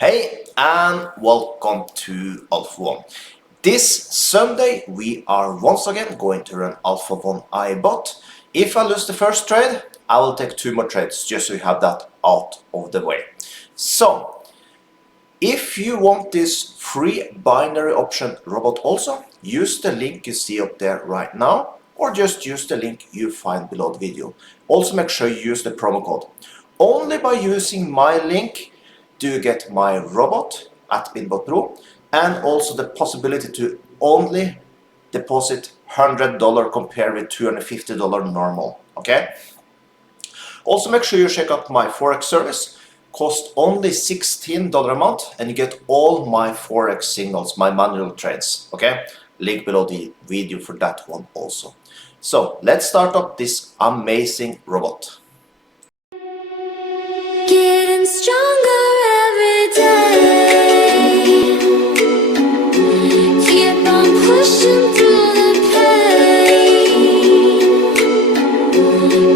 Hey, and welcome to Alpha 1. This Sunday we are once again going to run Alpha 1 iBot. If I lose the first trade, I will take 2 more trades just so you have that out of the way. So, if you want this free binary option robot also, use the link you see up there right now, or just use the link you find below the video. Also make sure you use the promo code. Only by using my link do you get my robot at Binbot Pro, and also the possibility to only deposit $100 compared with $250 normal. Okay. Also make sure you check out my Forex service. Cost only $16 a month, and you get all my Forex signals, my manual trades. Okay. Link below the video for that one also. So let's start up this amazing robot. Getting stronger every day. Keep on pushing through the pain.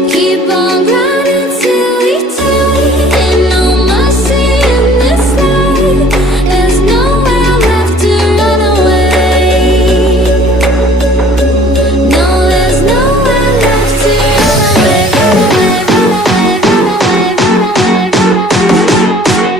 Keep on grinding till we take. Ain't no mercy in this life. There's nowhere left to run away. No, there's nowhere left to run away, run away, run away, run away, run away.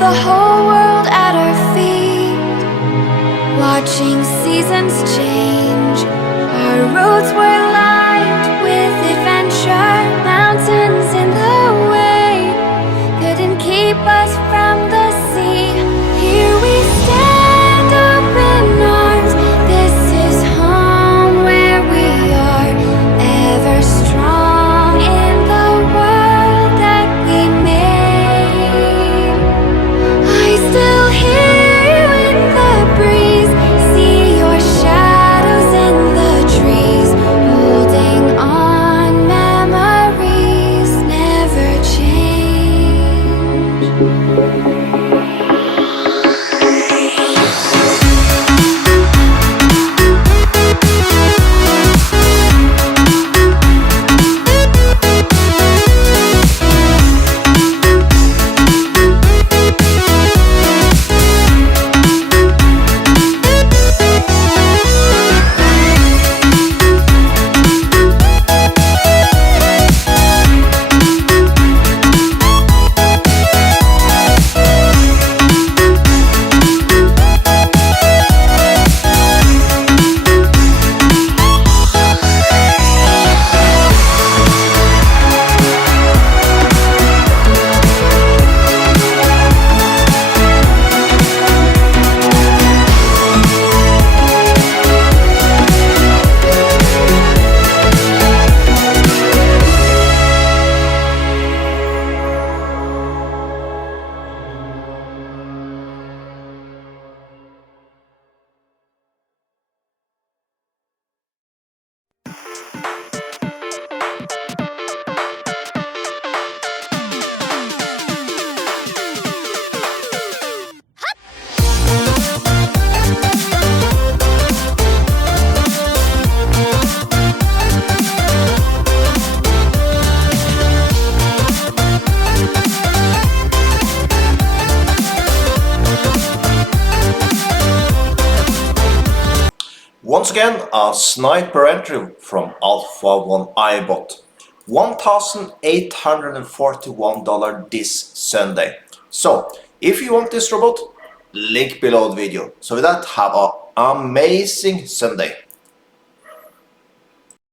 the whole world at our feet, watching seasons change. Our roads were lined with adventure, mountains in the way couldn't keep us from the sea. Here we stand, open arms. This is home where we are, ever strong in the world that we made. I still hear you in the breeze, see your shadows in the trees, holding on. Memories never change. Once again, a sniper entry from Alpha 1 iBot. $1,841 this Sunday. So, if you want this robot, link below the video. So with that, have an amazing Sunday.